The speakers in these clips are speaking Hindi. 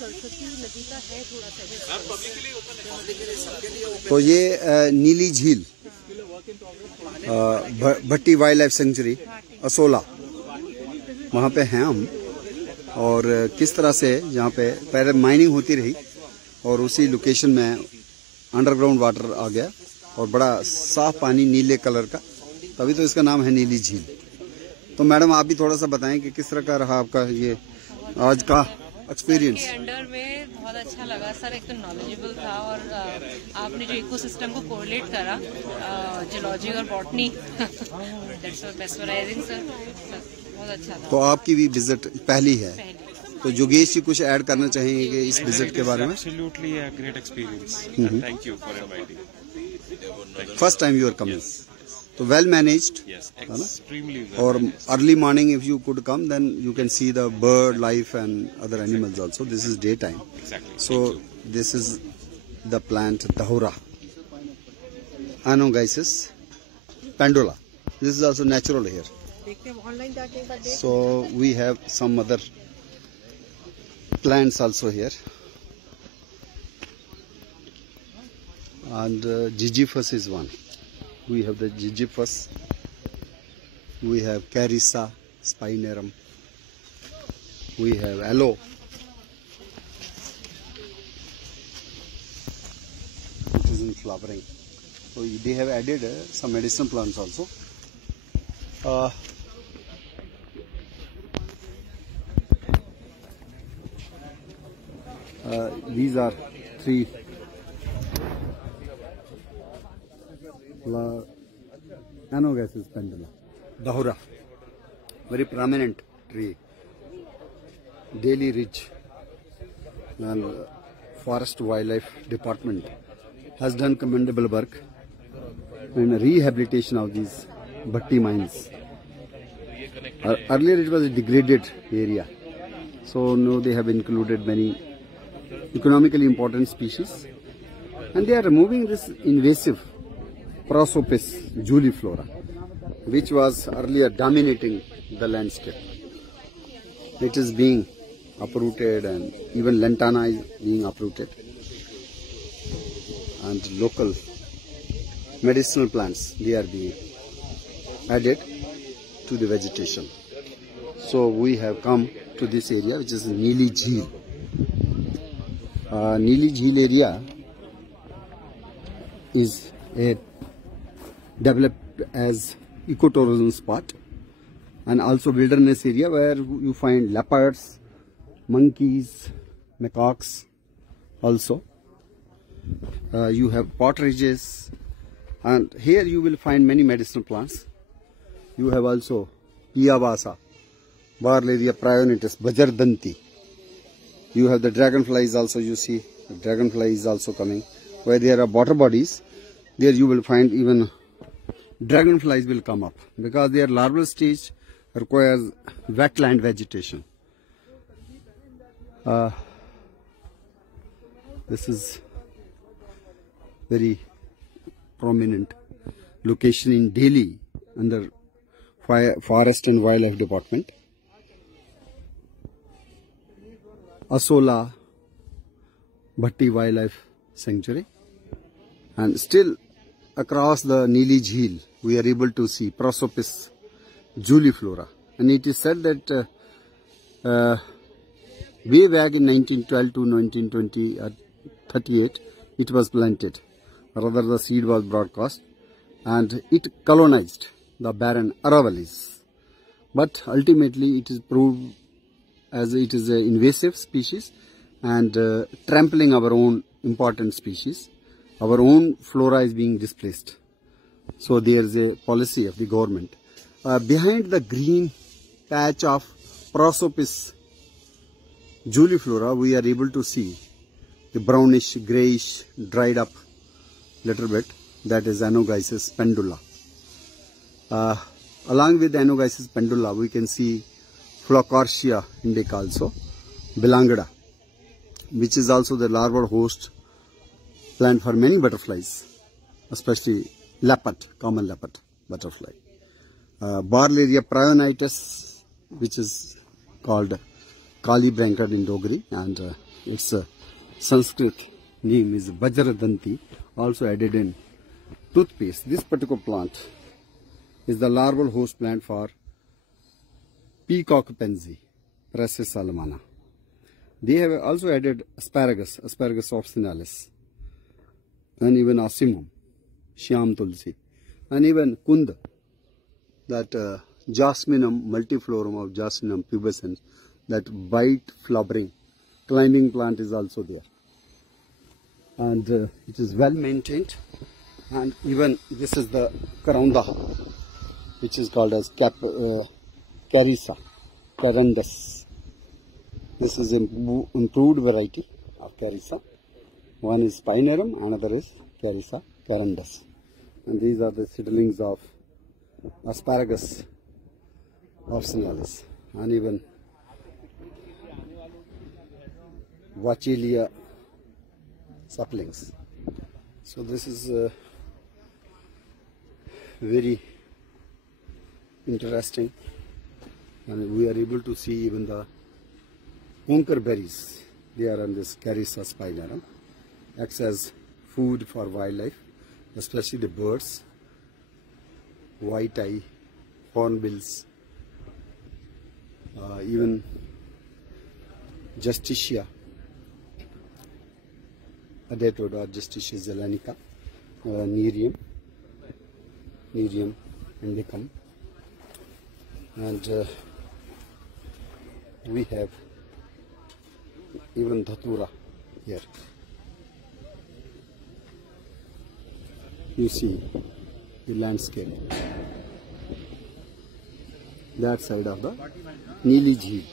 सरस्वती नदी का है थोड़ा सा। तो ये नीली झील, भट्टी वाइल्ड लाइफ सेंचुरी असोला, वहाँ पे हैं हम। और किस तरह से यहाँ पे पहले माइनिंग होती रही और उसी लोकेशन में अंडरग्राउंड वाटर आ गया और बड़ा साफ पानी नीले कलर का, तभी तो इसका नाम है नीली झील। तो मैडम आप भी थोड़ा सा बताएं कि किस तरह का रहा आपका ये आज का एक्सपीरियंस। अंडर में बहुत अच्छा लगा सर, एक तो नॉलेजेबल था और आपने जो इकोसिस्टम को कोरिलेट करा, जियोलॉजी और बॉटनी, दैट्स मेस्मराइजिंग सर, बहुत अच्छा था। तो आपकी भी विजिट पहली है, तो जोगेश जी कुछ ऐड करना चाहेंगे कि इस विजिट के बारे में? Absolutely a great experience. Thank you for inviting. First time you are coming, तो well managed, Yes, extremely well. और early morning if you could come then you can see the bird life and other animals also. This is day time, Exactly. so this is the plant Dahura, Anogaisis pendula. This is also natural here. So we have some other plants also here, and Gigifus is one. We have the Gigifus, we have Carissa spinarum, we have aloe, which is in flowering. So they have added some medicinal plants also. These are three Anogaisis pendula, Dahura, very prominent tree. Daily Ridge and Forest Wildlife Department has done commendable work in rehabilitation of these Bhatti mines. Earlier it was a degraded area, so now they have included many economically important species, and they are removing this invasive Prosopis juliflora, which was earlier dominating the landscape. It is being uprooted, and even lantana is being uprooted, and local medicinal plants, they are being added to the vegetation. So we have come to this area, which is Neeli Jheel. Neeli Jheel area is developed as ecotourism spot and also wilderness area where you find leopards, monkeys, macaques also. You have partridges, and here you will find many medicinal plants. You have also Piavasa, Barleria prionitis, Bajardanti. You have the dragonflies also, you see the dragonfly is also coming. Where there are water bodies, there you will find even dragonflies will come up because their larval stage requires wetland vegetation. This is very prominent location in Delhi under Forest and Wildlife Department. Asola Bhatti Wildlife Sanctuary, and still across the Neeli Jheel we are able to see Prosopis juliflora, and it is said that way back in 1912 to 1920 or 38 it was planted, rather the seed was broadcast, and it colonized the barren Aravallis, but ultimately it is proved as it is an invasive species and trampling our own important species. Our own flora is being displaced. So there is a policy of the government. Behind the green patch of Prosopis juliflora, we are able to see the brownish, greyish, dried up little bit. That is Anogaisis pendula. Along with Anogaisis pendula, we can see Flocartia indica also, Belangada, which is also the larval host plant for many butterflies, especially leopard, common leopard butterfly. Barleria prionitis, which is called Kali Brancard in Dogri, and its Sanskrit name is Vajradanti, also added in toothpaste. This particular plant is the larval host plant for peacock pansy, Praeses salamana. They have also added Asparagus officinalis, and even Asimum, Shyam Tulsi, and even Kund, that Jasminum multiflorum of Jasminum pubescens, that white flowering climbing plant is also there. And it is well maintained. And even this is the Karanda, which is called as Carissa, Carandus. This is improved variety of Carissa. One is Spinerum, another is Carissa Carandus. And these are the seedlings of Asparagus officinalis, and even Vachelia saplings. So this is very interesting, and we are able to see even the conker berries. They are on this Carissa spinerum, acts as food for wildlife, especially the birds, white-eye, hornbills, even Justicia adetoda, Justicia zelanica, Nerium indicum, and we have even Dhatura here. You see the landscape. That side of the Neeli Jheel.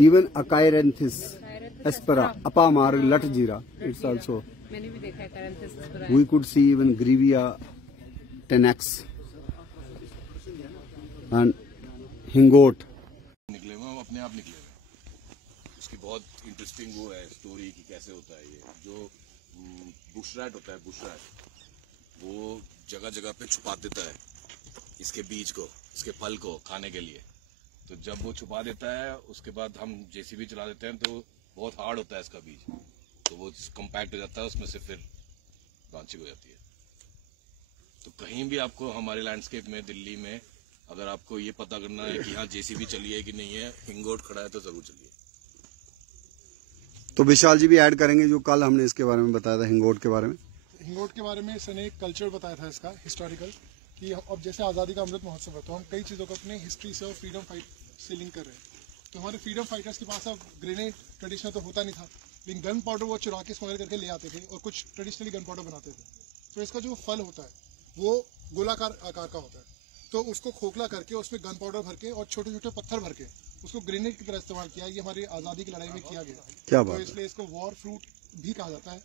Even Acaeranthus aspera, Apamar, Latjira, it's also. We could see even Grevia tenax and Hingot. निकले हुए हम अपने आप निकले हुए। उसकी बहुत इंटरेस्टिंग वो है स्टोरी कि कैसे होता है ये जो बुशरैट होता है, बुशरैट वो जगह जगह पे छुपा देता है इसके बीज को, इसके फल को खाने के लिए। तो जब वो छुपा देता है उसके बाद हम जेसीबी चला देते हैं तो बहुत हार्ड होता है इसका बीज, तो वो कम्पैक्ट हो जाता है, उसमें से फिर ब्रांचिंग हो जाती है। तो कहीं भी आपको हमारे लैंडस्केप में दिल्ली में अगर आपको ये पता करना है कि हाँ जेसीबी चली है कि नहीं है, हिंगोट खड़ा है, तो जरूर चलिए। तो विशाल जी भी ऐड करेंगे जो कल हमने इसके बारे में बताया था, हिंगोट के बारे में। हिंगोट के बारे में सर ने एक कल्चर बताया था इसका हिस्टोरिकल, कि अब जैसे आज़ादी का अमृत महोत्सव है तो हम कई चीज़ों को अपने हिस्ट्री से और फ्रीडम फाइट से लिंक कर रहे हैं। तो हमारे फ्रीडम फाइटर्स के पास अब ग्रेनेड ट्रेडिशनल तो होता नहीं था, लेकिन गन पाउडर वो चुरा के स्मगल करके ले आते थे और कुछ ट्रेडिशनली गन पाउडर बनाते थे। तो इसका जो फल होता है वो गोलाकार आकार का होता है, तो उसको खोखला करके उसमें गन पाउडर भर के और छोटे छोटे पत्थर भर के उसको ग्रेनेड की तरह इस्तेमाल किया। ये हमारी आज़ादी की लड़ाई में किया गया, क्या तो बात इसलिए इसको वॉर फ्रूट भी कहा जाता है।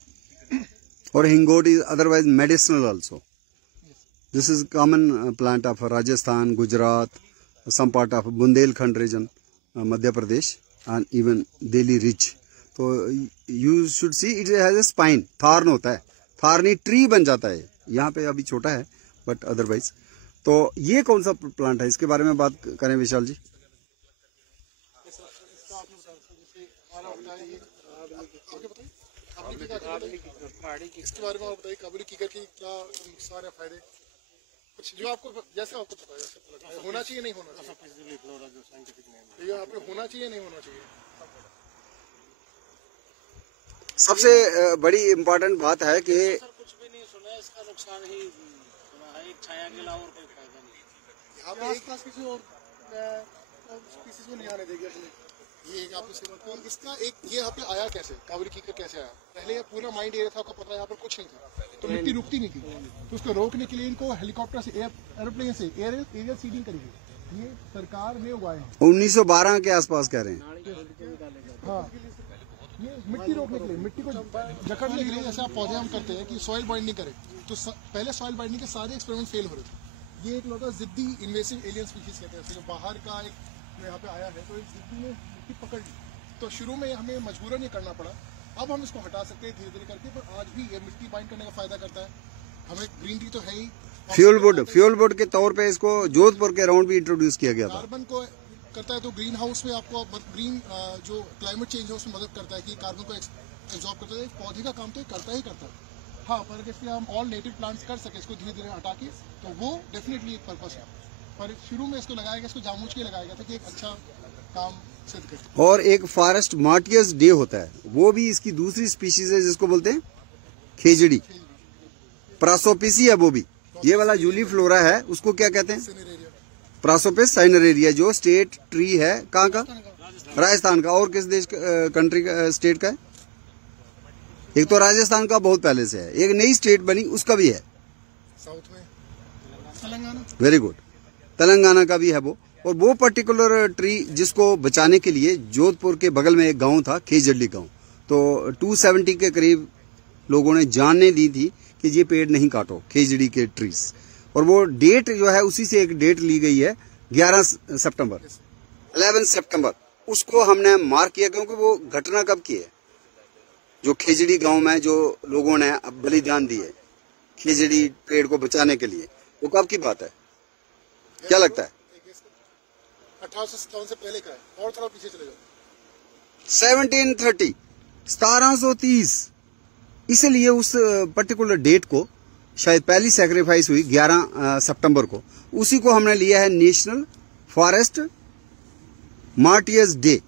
और hingot is otherwise medicinal also. This is common plant of Rajasthan, Gujarat, some part of Bundelkhand region, Madhya Pradesh, and even Delhi ridge. So you should see it has a spine. Tharn होता है, थारनी ट्री बन जाता है। यहाँ पे अभी छोटा है, but otherwise. तो ये कौन सा प्लांट है, इसके बारे में बात करें विशाल जी। इसके बारे में आप बताइए, काबुली कीकर की क्या सारे फायदे, कुछ जो आपको जैसे आपको पता है होना चाहिए नहीं होना चाहिए, ये यहाँ पे होना चाहिए नहीं होना चाहिए। सबसे बड़ी इम्पोर्टेंट बात है कि कुछ भी नहीं सुना, इसका नुकसान ही सुना है, एक छाया के अलावा और कोई फायदा नहीं। यहाँ पे आसपास किसी और स्पीसीज को नहीं आने देगी अपने। ये एक आपने सही बात कहा। इसका एक ये यहाँ पे आया कैसे, कावेरी कीकर कैसे आया? पहले ये पूरा माइंड एरिया था, आपको पता है यहाँ पर कुछ नहीं था, तो मिट्टी रुकती नहीं थी, तो उसको रोकने के लिए इनको हेलीकॉप्टर से एरोप्लेन से एरियल सीडिंग करेगी। ये सरकार ने उगाए हैं 1912 के आसपास कह रहे हैं। हाँ, ये मिट्टी रोकने के लिए, मिट्टी को जकड़ने के लिए, जैसे आप पौधे हम करते हैं कि सॉइल बाइंडिंग करें, तो पहले सॉइल बाइंडिंग के सारे एक्सपेरिमेंट फेल हो रहे थे। ये एक लोग जिद्दी इन्वेसिव एलियन स्पीशीज कहते हैं, जो बाहर का एक जो यहाँ पे आया है, तो एक जिद्दी ने मिट्टी पकड़ ली, तो शुरू में हमें मजबूरन ये करना पड़ा। अब हम इसको हटा सकते हैं धीरे धीरे करके, पर आज भी ये मिट्टी बाइंड करने का फायदा करता है हमें। ग्रीनरी तो है ही, फ्यूल वुड के तौर पे इसको जोधपुर के अराउंड भी इंट्रोड्यूस किया गया था। कार्बन को करता है, तो ग्रीन हाउस में आपको ग्रीन जो क्लाइमेट चेंज है उसमें मदद करता है कि कार्बन को एब्जॉर्ब करता है। पौधे का काम तो ये करता ही करता है। हाँ, पर इसलिए हम ऑल नेटिव प्लांट्स कर सके इसको धीरे धीरे हटा के, तो वो डेफिनेटली एक पर्पस है। पर शुरू में इसको लगाया गया, इसको जानबूझ के लगाया गया था कि एक अच्छा काम सिद्ध करे। और एक फॉरेस्ट मार्टियस डे होता है, वो भी इसकी दूसरी स्पीशीज है जिसको बोलते हैं खेजड़ी, प्रासोपिसी है वो भी। ये वाला जूली फ्लोरा है, उसको क्या कहते हैं? प्रासोपिस साइनरेरिया, जो स्टेट ट्री है कहाँ का? राजस्थान का। और किस देश कंट्री का, स्टेट का है? एक तो राजस्थान का बहुत पहले से है, एक नई स्टेट बनी उसका भी है, साउथ में तेलंगाना। वेरी गुड, तेलंगाना का भी है वो। और वो पर्टिकुलर ट्री जिसको बचाने के लिए जोधपुर के बगल में एक गांव था, खेजड़ी गांव, तो 270 के करीब लोगों ने जानने दी थी कि ये पेड़ नहीं काटो, खेजड़ी के ट्रीज। और वो डेट जो है उसी से एक डेट ली गई है 11 सितंबर, उसको हमने मार्क किया क्योंकि वो घटना कब की है, जो खेजड़ी गांव में जो लोगों ने बलिदान दिए खेजड़ी पेड़ को बचाने के लिए, वो कब की बात है? क्या लगता है? 1857 से पहले का है, और थोड़ा पीछे चले जाओ। 1730। इसलिए उस पर्टिकुलर डेट को शायद पहली सैक्रिफाइस हुई 11 सितंबर को, उसी को हमने लिया है नेशनल फॉरेस्ट मार्टियर्स डे।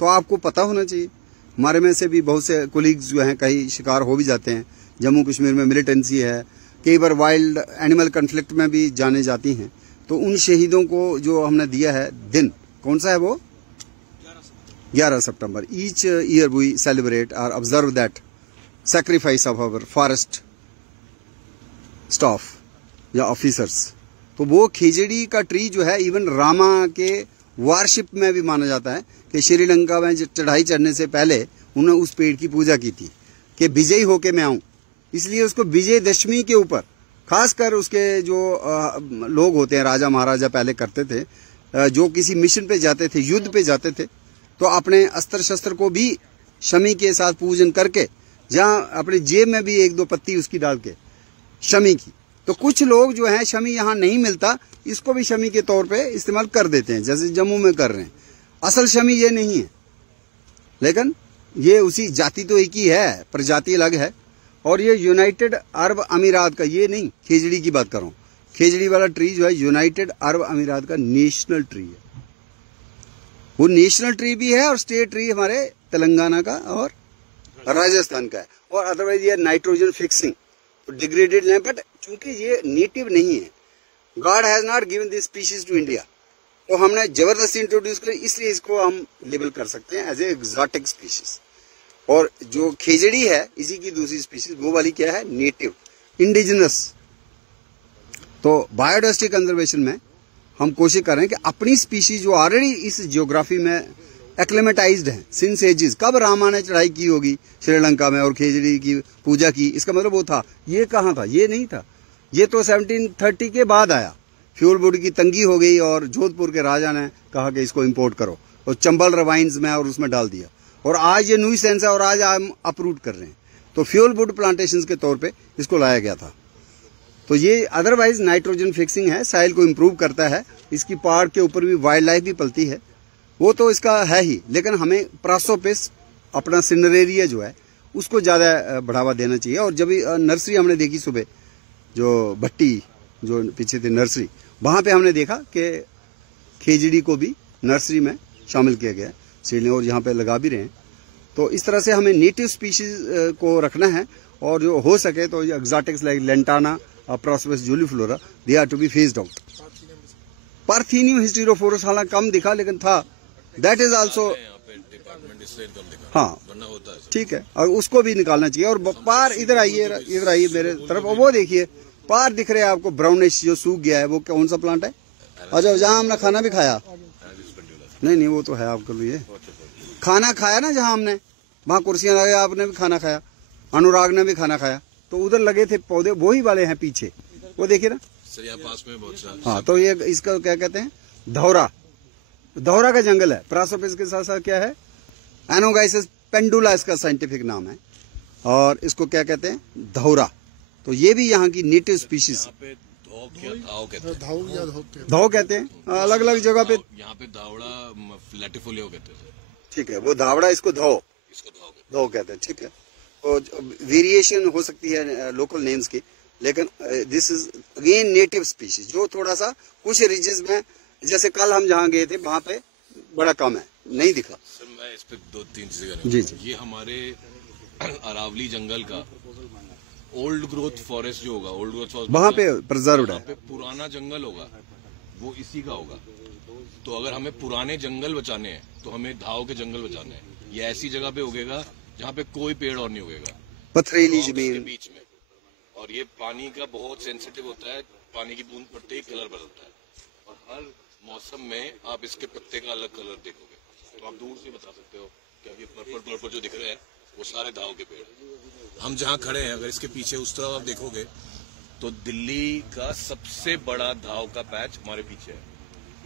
तो आपको पता होना चाहिए, हमारे में से भी बहुत से कोलीग्स जो हैं कहीं शिकार हो भी जाते हैं, जम्मू कश्मीर में मिलिटेंसी है, कई बार वाइल्ड एनिमल कन्फ्लिक्ट में भी जाने जाती हैं, तो उन शहीदों को जो हमने दिया है दिन, कौन सा है वो? 11 सितंबर। ईच ईयर वी सेलिब्रेट और observe that sacrifice of our forest staff या ऑफिसर्स। तो वो खेजड़ी का ट्री जो है इवन रामा के वारशिप में भी माना जाता है कि श्रीलंका में चढ़ाई चढ़ने से पहले उन्होंने उस पेड़ की पूजा की थी कि विजयी होके मैं आऊं, इसलिए उसको विजयदशमी के ऊपर, खासकर उसके जो लोग होते हैं, राजा महाराजा पहले करते थे, जो किसी मिशन पे जाते थे, युद्ध पे जाते थे, तो अपने अस्त्र शस्त्र को भी शमी के साथ पूजन करके, जहां अपने जेब में भी एक दो पत्ती उसकी डाल के शमी की, तो कुछ लोग जो हैं शमी यहाँ नहीं मिलता, इसको भी शमी के तौर पे इस्तेमाल कर देते हैं, जैसे जम्मू में कर रहे हैं। असल शमी ये नहीं है, लेकिन ये उसी जाति तो एक ही है, प्रजाति अलग है। और ये यूनाइटेड अरब अमीरात का, ये नहीं खेजड़ी की बात कर रहा हूँ, खेजड़ी वाला ट्री जो है यूनाइटेड अरब अमीरात का नेशनल ट्री है। वो नेशनल ट्री भी है और स्टेट ट्री हमारे तेलंगाना का और राजस्थान का है। और अदरवाइज ये नाइट्रोजन फिक्सिंग डिग्रेडेड है, बट चूंकि ये नेटिव नहीं है, God has not given this species to India, तो हमने जबरदस्ती इंट्रोड्यूस कर, इसलिए इसको हम लेबल कर सकते हैं एज ए एक्सोटिक स्पीशीज। और जो खेजड़ी है इसी की दूसरी स्पीशीज, वो वाली क्या है? Native, indigenous. तो बायोडाइवर्सिटी कंजर्वेशन में हम कोशिश कर रहे हैं कि अपनी स्पीशीज जो ऑलरेडी इस जियोग्राफी में एक्लेमेटाइज्ड है सिंस एजेस, कब रामा ने चढ़ाई की होगी श्रीलंका में और खेजड़ी की पूजा की, इसका मतलब वो था। ये कहाँ था? ये नहीं था, ये तो 1730 के बाद आया। फ्यूल वुड की तंगी हो गई और जोधपुर के राजा ने कहा कि इसको इंपोर्ट करो, और चंबल रवाइन्स में और उसमें डाल दिया, और आज ये न्यू सेंस है और आज हम अपरूट कर रहे हैं। तो फ्यूल वुड प्लांटेशन के तौर पे इसको लाया गया था। तो ये अदरवाइज नाइट्रोजन फिक्सिंग है, साइल को इम्प्रूव करता है, इसकी पहाड़ के ऊपर भी वाइल्ड लाइफ भी पलती है, वो तो इसका है ही, लेकिन हमें प्रासोपिस अपना सिनरेरिया जो है उसको ज़्यादा बढ़ावा देना चाहिए। और जब नर्सरी हमने देखी सुबह, जो भट्टी जो पीछे थी नर्सरी, वहाँ पे हमने देखा कि खेजड़ी को भी नर्सरी में शामिल किया गया है सीड ने, और यहाँ पे लगा भी रहे हैं। तो इस तरह से हमें नेटिव स्पीशीज को रखना है, और जो हो सके तो एक्सोटिक्स लाइक लेंटाना और prosopis juliflora, they are to be phased out. Parthenium hysterophorus हालांकि कम दिखा लेकिन था, दैट इज आल्सो यहाँ पे डिपार्टमेंट इसलिए कम दिखा, हाँ वरना होता है सर। ठीक है, और उसको भी निकालना चाहिए। और पार इधर आइए मेरे तरफ, वो देखिए पार दिख रहे हैं आपको ब्राउनिश जो सूख गया है, वो कौन सा प्लांट है? अच्छा, जहाँ हमने खाना भी खाया, नहीं वो तो है आपके लिए, खाना खाया ना जहाँ हमने, वहाँ कुर्सियां लगे, आपने भी खाना खाया, अनुराग ने भी खाना खाया, तो उधर लगे थे पौधे, वही वाले हैं पीछे, वो देखिए ना सर यहाँ पास में बहुत सारा। हाँ, तो ये इसका क्या कहते हैं? धौरा का जंगल है। प्रासोपिस के साथ साथ क्या है? एनोगाइसिस पेंडुला इसका साइंटिफिक नाम है, और इसको क्या कहते हैं? धौरा। तो ये भी यहाँ की नेटिव स्पीशीज। यहाँ पे धौक या धाव कहते हैं, धौ कहते हैं अलग अलग जगह पे। यहाँ पे धावड़ा लैटिफोलियो कहते हैं। ठीक है, वो धावड़ा, इसको धौ, इसको धौ कहते हैं। ठीक है, तो वेरिएशन हो सकती है लोकल नेम्स की, लेकिन this is again native species, जो थोड़ा सा कुछ रीजन्स में, जैसे कल हम जहाँ गए थे वहां पे बड़ा कम है, नहीं दिखा। सर मैं इस पे 2-3 चीजें जी। ये हमारे अरावली जंगल का ओल्ड ग्रोथ फॉरेस्ट जो होगा, ओल्ड ग्रोथ फॉरेस्ट वहां पे प्रिजर्व्ड है, वहाँ पे पुराना जंगल होगा, वो इसी का होगा। तो अगर हमें पुराने जंगल बचाने हैं तो हमें धाव के जंगल बचाने हैं। ये ऐसी जगह पे उगेगा जहाँ पे कोई पेड़ और नहीं उगेगा, पथरीली के जमीन। बीच में। और ये पानी का बहुत सेंसिटिव होता है, पानी की बूंद पड़ते ही कलर बदलता है, और हर मौसम में आप इसके पत्ते का अलग कलर देखोगे, तो आप दूर से बता सकते हो कि अब ये पर्पल जो दिख रहे हैं वो सारे धाव के पेड़ हैं। हम जहाँ खड़े हैं, अगर इसके पीछे उस तरफ आप देखोगे तो दिल्ली का सबसे बड़ा धाव का पैच हमारे पीछे है।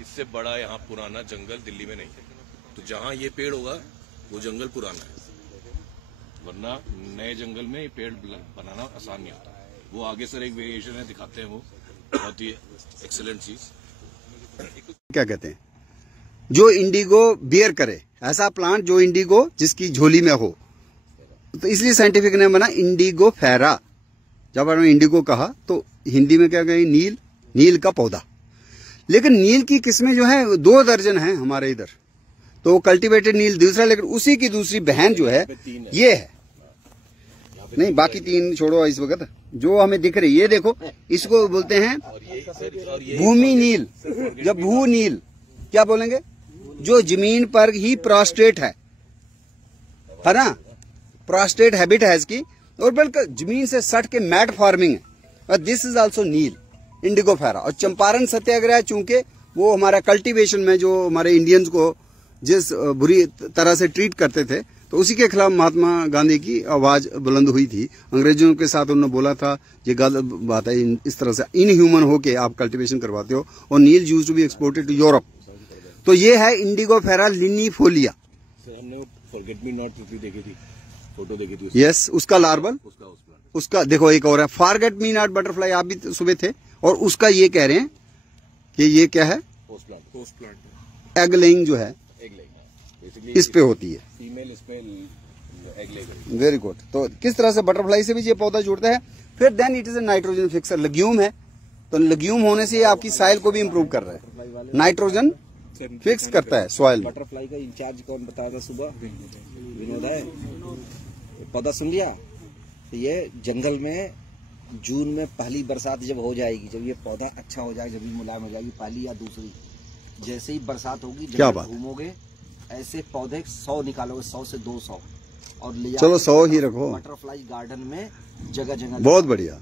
इससे बड़ा यहाँ पुराना जंगल दिल्ली में नहीं है। तो जहाँ ये पेड़ होगा वो जंगल पुराना है, वरना नए जंगल में ये पेड़ बनाना आसान नहीं होता। वो आगे सर एक वेरिएशन है, दिखाते हैं, वो बहुत ही एक्सीलेंट चीज। क्या कहते हैं? जो इंडिगो बियर करे, ऐसा प्लांट जो इंडिगो जिसकी झोली में हो, तो इसलिए साइंटिफिक नेम बना इंडिगो फेरा। जब हमने इंडिगो कहा तो हिंदी में क्या कहें? नील का पौधा। लेकिन नील की किस्में जो है 2 दर्जन हैं हमारे इधर, तो कल्टीवेटेड नील दूसरा, लेकिन उसी की दूसरी बहन जो है ये है। नहीं, बाकी 3 छोड़ो इस वक्त, जो हमें दिख रही ये देखो, इसको बोलते हैं भूमि नील। जब भू नील क्या बोलेंगे? जो जमीन पर ही प्रोस्ट्रेट है ना, प्रोस्ट्रेट हैबिट है इसकी, और बिल्कुल जमीन से सट के मैट फार्मिंग है, और दिस इज आल्सो नील इंडिगो फेरा। और चंपारण सत्याग्रह चूंकि वो हमारा कल्टीवेशन में जो हमारे इंडियंस को जिस बुरी तरह से ट्रीट करते थे, तो उसी के खिलाफ महात्मा गांधी की आवाज बुलंद हुई थी। अंग्रेजों के साथ उन्होंने बोला था ये गलत बात है, इस तरह से इनह्यूमन होके आप कल्टीवेशन करवाते हो, और neel used to be exported to Europe. तो ये है इंडिगो फेरा लिनिफोलिया। हमने फॉरगेट मी नॉट देखी थी, फोटो देखी थी। यस, उसका लार्वल, उसका देखो एक और है फॉरगेट मी नॉट बटरफ्लाई, आप भी सुबह थे, और उसका ये कह रहे हैं कि ये क्या है? पोस्ट प्लांट एग लेइंग जो है इस पे होती है, फीमेल इस पे एग लेगी। Very good. तो किस तरह से बटरफ्लाई से भी ये पौधा जुड़ता है। फिर then it is a nitrogen fixer, legume है, तो लेग्यूम होने से आपकी सॉइल को भी इम्प्रूव कर रहा है, नाइट्रोजन फिक्स करता है सॉइल में। बटरफ्लाई का इंचार्ज कौन बताया था सुबह? विनोद है। पौधा सुन लिया? तो ये जंगल में जून में पहली बरसात जब हो जाएगी, जब ये पौधा अच्छा हो जाएगा, जब भी मुलायम हो जाएगी, पहली या दूसरी, जैसे ही बरसात होगी, क्या जब बात? घूमोगे ऐसे पौधे 100 निकालोगे, 100 से 200, और ले चलो 100 ही रखो। बटरफ्लाई गार्डन में जगह जगह बहुत बढ़िया,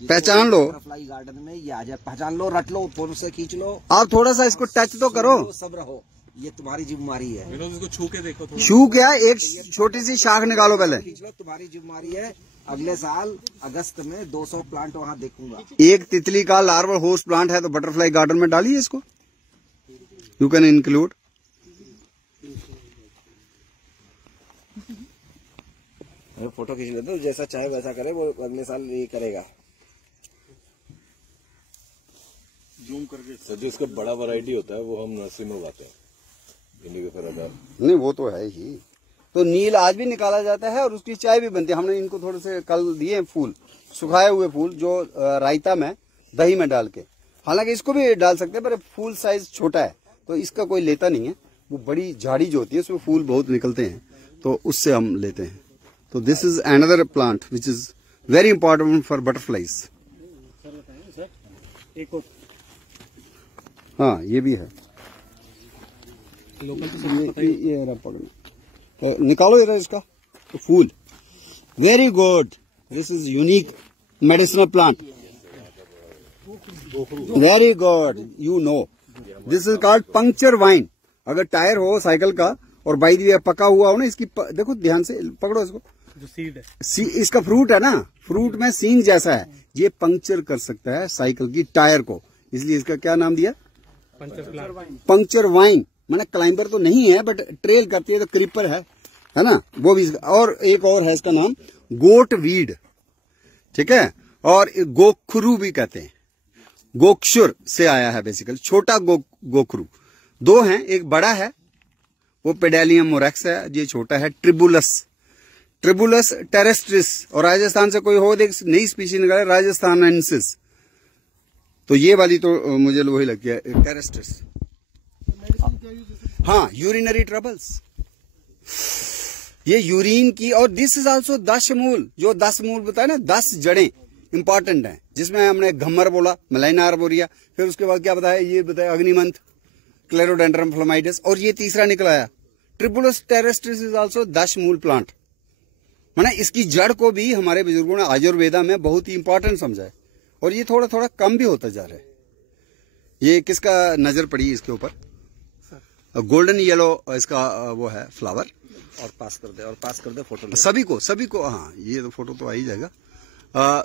पहचान लो। बटरफ्लाई गार्डन में ये आ जाए, पहचान लो, रट लो, फोन से खींच लो, आप थोड़ा सा इसको टच तो करो। सब रहो, ये तुम्हारी जिम्मेवारी है। इसको छू के देखो थोड़ा। छू क्या, एक छोटी सी शाख निकालो पहले। खींच लो, तुम्हारी जिम्मेवारी है। अगले साल अगस्त में 200 प्लांट वहाँ देखूंगा। एक तितली का लार्वल होस्ट प्लांट है, तो बटरफ्लाई गार्डन में डालिए इसको, यू कैन इंक्लूड। फोटो खींच लेते, जैसा चाहे वैसा करे, वो अगले साल ये करेगा। जूम करके सर जो इसका बड़ा वैरायटी होता है वो हम नर्सरी में उगाते हैं, इंडिगो फेरा। नहीं वो तो है ही। तो नील आज भी निकाला जाता है और उसकी चाय भी बनती है। हमने इनको थोड़े से कल दिए फूल, सुखाए हुए फूल, जो रायता में दही में डाल के, हालांकि इसको भी डाल सकते हैं पर फूल साइज छोटा है तो इसका कोई लेता नहीं है। वो बड़ी झाड़ी जो होती है उसमें फूल बहुत निकलते हैं, तो उससे हम लेते हैं। तो this is another plant which is very important for butterflies. हाँ ये भी है। ये रहा पकड़ना, तो निकालो इधर इसका तो फूल। Very good, this is unique medicinal plant. Very good, you know this is called puncture vine. अगर टायर हो साइकिल का और बाई दी पका हुआ हो ना, इसकी देखो ध्यान से पकड़ो इसको, जो सीड है, इसका फ्रूट है ना, फ्रूट में सींग जैसा है, ये पंक्चर कर सकता है साइकिल की टायर को, इसलिए इसका क्या नाम दिया? Puncture wine. मैंने क्लाइंबर तो नहीं है बट ट्रेल करती है तो क्रीपर है ना, वो भी। और एक और है इसका नाम गोट वीड, ठीक है, और गोखरू भी कहते हैं, गोक्षुर से आया है बेसिकली, छोटा गोखरू। दो हैं, एक बड़ा है वो पेडालियम मोरेक्स है, ये छोटा है ट्रिबुलस टेरेस्ट्रिस। और राजस्थान से कोई हो, देख नई स्पीशीज निकाले राजस्थानensis, तो ये वाली तो मुझे वही लग गया टेरेस्ट्रिस। हाँ, यूरिनरी ट्रबल्स, ये यूरिन की। और दिस इज आल्सो 10 मूल, जो 10 मूल बताया ना, 10 जड़ें इंपॉर्टेंट हैं, जिसमें हमने घम्मर बोला, मलाइना आर्बोरिया, फिर उसके बाद क्या बताया, ये बताया अग्निमंथ, क्लेरोडेंड्रम फ्लोमाइडस, और ये तीसरा निकल आया ट्रिबुलस टेरेस्ट्रिस इज आल्सो 10 मूल प्लांट। माने इसकी जड़ को भी हमारे बुजुर्गों ने आयुर्वेदा में बहुत ही इंपॉर्टेंट समझा है, और ये थोड़ा थोड़ा कम भी होता जा रहा है। ये किसका नजर पड़ी इसके ऊपर? गोल्डन येलो इसका वो है फ्लावर। और पास कर दे फोटो सभी को। हाँ, ये तो फोटो तो आ ही जाएगा।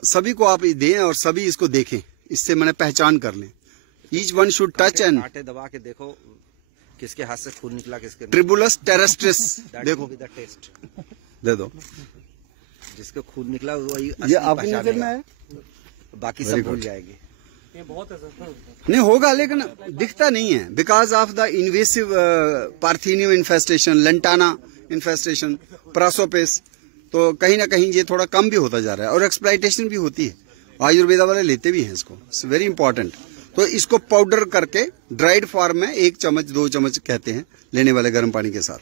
सभी को आप दें और सभी इसको देखें, इससे मैंने पहचान कर लें। Each one should touch and कांटे दबा के देखो किसके हाथ से खून निकला, किसके ट्रिबुलस टेरेस्ट्रिस देखो, टेस्ट दे दो, जिसके खून निकला वही ये आपकी नजर में है, बाकी सब भूल जाएगी। नहीं होगा, लेकिन दिखता नहीं है because of the invasive parthenium infestation, lantana infestation, prosopis. तो कहीं ना कहीं ये थोड़ा कम भी होता जा रहा है, और एक्सप्लाइटेशन भी होती है, आयुर्वेदा वाले लेते भी हैं इसको, इट्स वेरी इंपॉर्टेंट। तो इसको पाउडर करके ड्राइड फॉर्म में 1 चम्मच 2 चम्मच कहते हैं लेने वाले गर्म पानी के साथ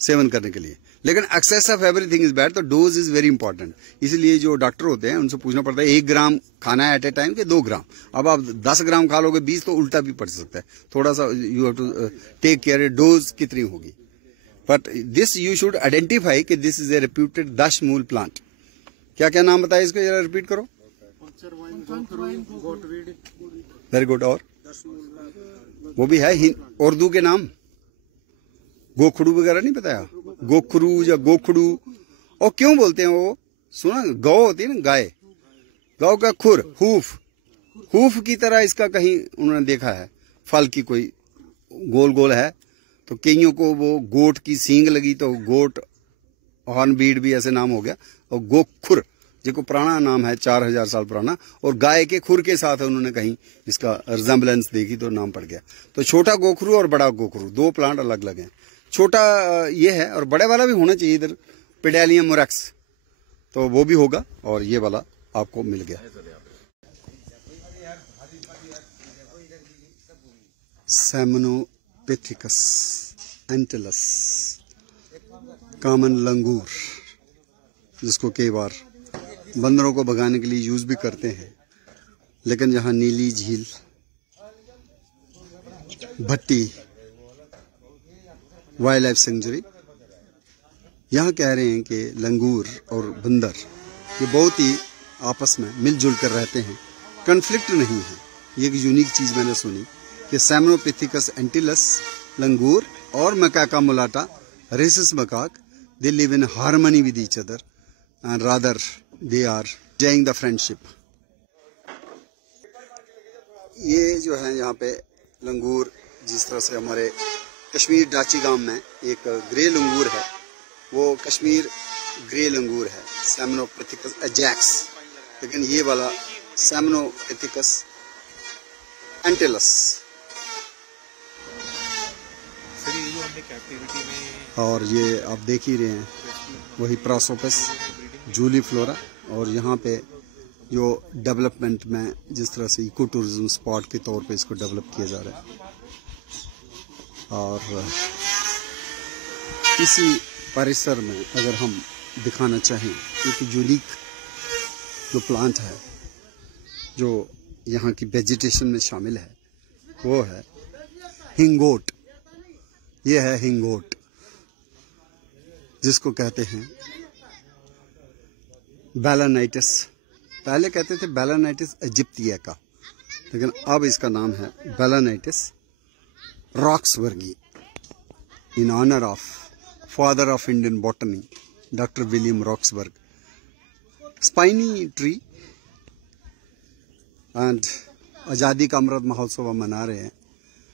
सेवन करने के लिए। लेकिन excess of everything is bad, तो डोज इज वेरी इंपॉर्टेंट। इसलिए जो डॉक्टर होते हैं उनसे पूछना पड़ता है 1 ग्राम खाना है एट ए टाइम के 2 ग्राम। अब आप 10 ग्राम खा लोगे 20 तो उल्टा भी पड़ सकता है, थोड़ा सा you have to take care dose कितनी होगी। But this you should identify कि दिस इज ए रेप्यूटेड 10 मूल प्लांट। क्या क्या नाम बताया इसको, जरा रिपीट करो। Very good. और वो भी है उर्दू के नाम, गोखड़ू वगैरह नहीं बताया, गोखरू या गोखड़ू। और क्यों बोलते हैं वो, सुना, गौ होती है ना, गाय, गौ का खुर, हूफ की तरह इसका कहीं उन्होंने देखा है, फल की कोई गोल गोल है, तो कईयों को वो गोट की सींग लगी तो गोट हॉर्नबीड भी ऐसे नाम हो गया, और गोखुर जिसको पुराना नाम है 4000 साल पुराना, और गाय के खुर के साथ उन्होंने कहीं इसका रिजेम्बलेंस देखी तो नाम पड़ गया। तो छोटा गोखरू और बड़ा गोखरू 2 प्लांट अलग अलग हैं। छोटा ये है और बड़े वाला भी होना चाहिए इधर, पेडालियम मोरेक्स, तो वो भी होगा, और ये वाला आपको मिल गया। सेमनोपिथिकस एंटिलस, कॉमन लंगूर, जिसको कई बार बंदरों को भगाने के लिए यूज भी करते हैं। लेकिन यहाँ नीली झील, भट्टी वाइल्ड लाइफ सेंचुरी, यहाँ कह रहे हैं कि लंगूर और बंदर ये बहुत ही आपस में मिलजुल कर रहते हैं, कन्फ्लिक्ट नहीं है। ये एक यूनिक चीज़ मैंने सुनी कि सेमनोपिथिकस एंटिलस, लंगूर और macaca mulatta, rhesus macaque, they live in harmony with each other and rather they are enjoying the friendship. ये जो है यहाँ पे लंगूर, जिस तरह से हमारे कश्मीर डाची गांव में एक ग्रे लंगूर है, वो कश्मीर ग्रे लंगूर है, सेमनोपिथिकस एजैक्स। लेकिन ये वाला सेमनोपिथिकस एंटिलस। और ये आप देख ही रहे हैं वही प्रासोपस जूली फ्लोरा। और यहाँ पे जो डेवलपमेंट में जिस तरह से इको टूरिज्म स्पॉट के तौर पे इसको डेवलप किया जा रहा है, और इसी परिसर में अगर हम दिखाना चाहें एक यूनिक जो प्लांट है जो यहाँ की वेजिटेशन में शामिल है, वो है हिंगोट, ये है हिंगोट, जिसको कहते हैं बैलानाइटिस। पहले कहते थे बैलानाइटिस इजिप्टिका, लेकिन अब इसका नाम है balanites roxburghii, in honour of father of Indian botany doctor William Roxburgh. Spiny tree and आज़ादी का अमृत महोत्सव मना रहे हैं,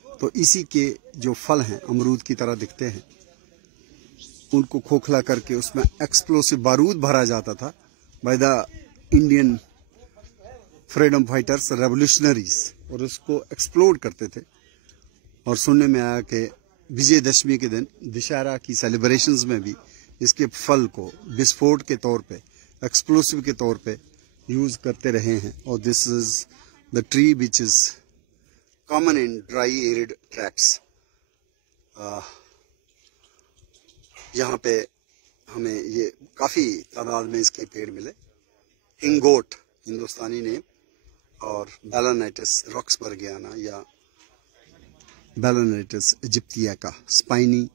तो इसी के जो फल हैं अमरूद की तरह दिखते हैं, उनको खोखला करके उसमें एक्सप्लोसिव बारूद भरा जाता था by the Indian freedom fighters, revolutionaries, और उसको एक्सप्लोड करते थे। और सुनने में आया कि विजयदशमी के दिन दशहरा की सेलिब्रेशंस में भी इसके फल को विस्फोट के तौर पे, एक्सप्लोसिव के तौर पे यूज करते रहे हैं। और this is the tree which is common in dry arid tracts. यहाँ पे हमें ये काफी तादाद में इसके पेड़ मिले। हिंगोट हिंदुस्तानी नेम, और बैलानाइटिस रॉक्सबर्गियाना या बैलानाइटिस इजिप्टिका स्पाइनी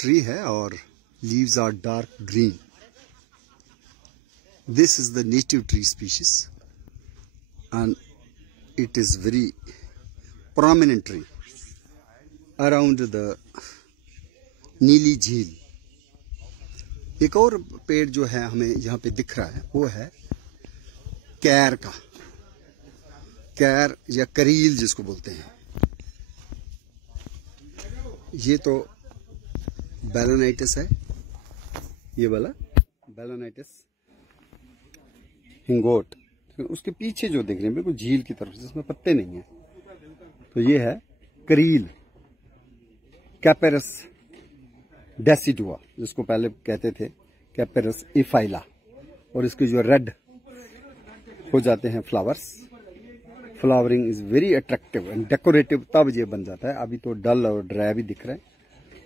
ट्री है, और leaves are dark green. This is the native tree species and it is very prominent tree around the नीली झील। एक और पेड़ जो है हमें यहाँ पे दिख रहा है वो है कैर का, कैर या करील जिसको बोलते हैं। ये तो बैलानाइटिस है, ये वाला बैलानाइटिस हिंगोट। उसके पीछे जो देख रहे हैं बिल्कुल झील की तरफ, जिसमें पत्ते नहीं है, तो ये है करील, कैपेरस डेसिडुआ, जिसको पहले कहते थे कैपेरस इफाइला। और इसके जो रेड हो जाते हैं flowers, flowering is very attractive and decorative, तब ये बन जाता है। अभी तो डल और ड्राई भी दिख रहे हैं,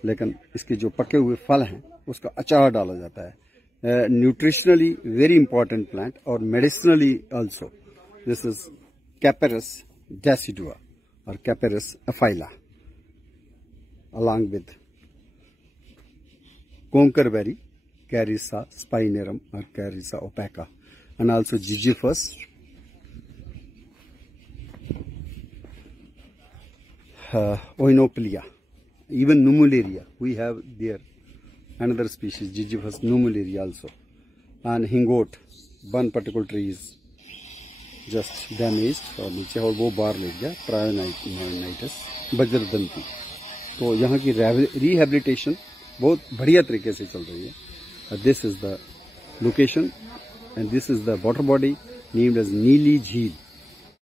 लेकिन इसके जो पके हुए फल हैं उसका अचार डाला जाता है। न्यूट्रिशनली वेरी इंपॉर्टेंट प्लांट और medicinally also. This is capparis decidua or Capparis aphylla, along with conkerberry, Carica spinerum or Carica opaca, and also Gingifus, Oinoplia, even Numularia. We have there another species, Gingifus numularia also, and Hingote. One particular tree is just damaged और नीचे और वो बार लग गया, ट्रायोनाइटिस वज्रदंती। तो यहाँ की रिहेबिलिटेशन बहुत बढ़िया तरीके से चल रही है। This is the location and this is the water body named as नीली झील।